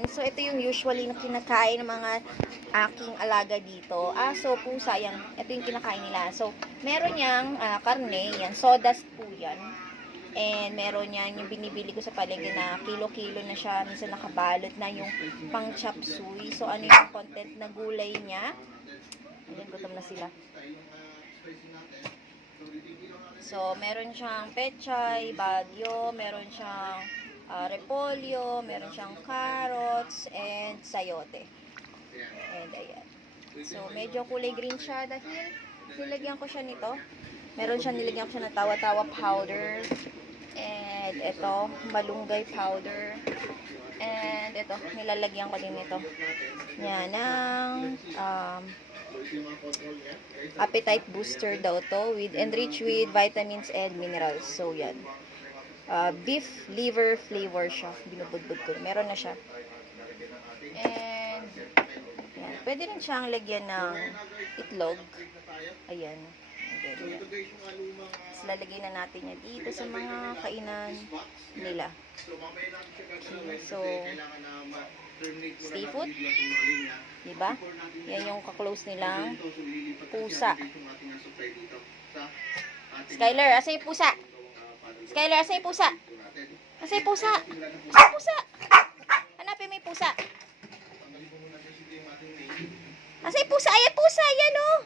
Ayan. So, ito yung usually na kinakain ng mga aking alaga dito. Aso, pusa, yan. Ito yung kinakain nila. So, meron niyang ah, karne, yan. Sawdust po yan. And meron yan yung binibili ko sa palengke na kilo-kilo na siya. Minsan nakabalot na yung pang chop suey. So, ano yung content na gulay niya. Ayan, gutom na sila. So, meron siyang pechay, bagyo, meron siyang ah, repolyo, meron siyang carrots, and sayote. And ayan. So, medyo kulay green siya dahil nilagyan ko siya nito. Meron siya, nilagyan ko siya ng tawa-tawa powder. And ito, malunggay powder. And ito, nilalagyan ko din ito. Yan, ng um, appetite booster daw to with enriched with vitamins and minerals. So, yan. Uh, beef liver flavor siya. Binubudbud ko. Meron na siya. And, yan. Pwede rin siyang lagyan ng itlog. Ayan. Ayan. Tapos lalagay na natin yan dito sa mga kainan nila. Okay, so, seafood. Diba? Yan yung kaklose nilang pusa. Skyler, asa yung pusa? Skyler, asa yung pusa? Asa yung pusa? Asa yung pusa? Hanapin mo yung pusa. Asa yung pusa? Ayan, pusa. Ayan, oh.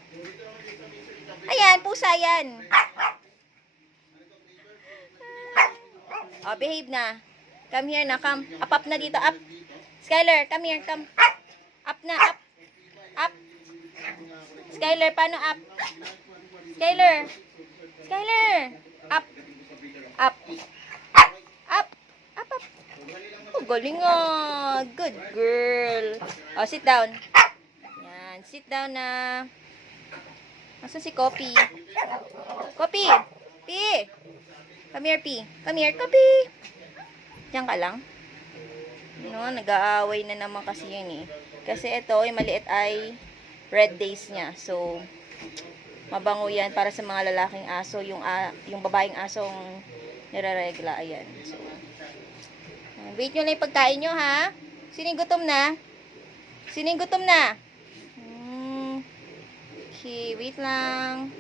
Ayan, pusa yan. Oh, behave na. Come here na, come. Up, up na dito, up. Skyler, come here, come. Up na, up. Up. Skyler, paano up? Skyler. Skyler. Up. Up. Up. Up. Oh, galing ah. Good girl. Oh, sit down. Yan, sit down na. Nasaan si Kopi? Kopi! Pi! Come here, Pi. Come here, Kopi! Diyan ka lang. No, nag-aaway na naman kasi yun eh. Kasi ito, yung maliit ay red days niya. So, mabango yan para sa mga lalaking aso. Yung, a- yung babaeng asong niraregla. Ayan. So, wait nyo lang pagkain nyo, ha? Sino yung gutom na? Sino yung gutom na? Hmm. Okay, wait lang.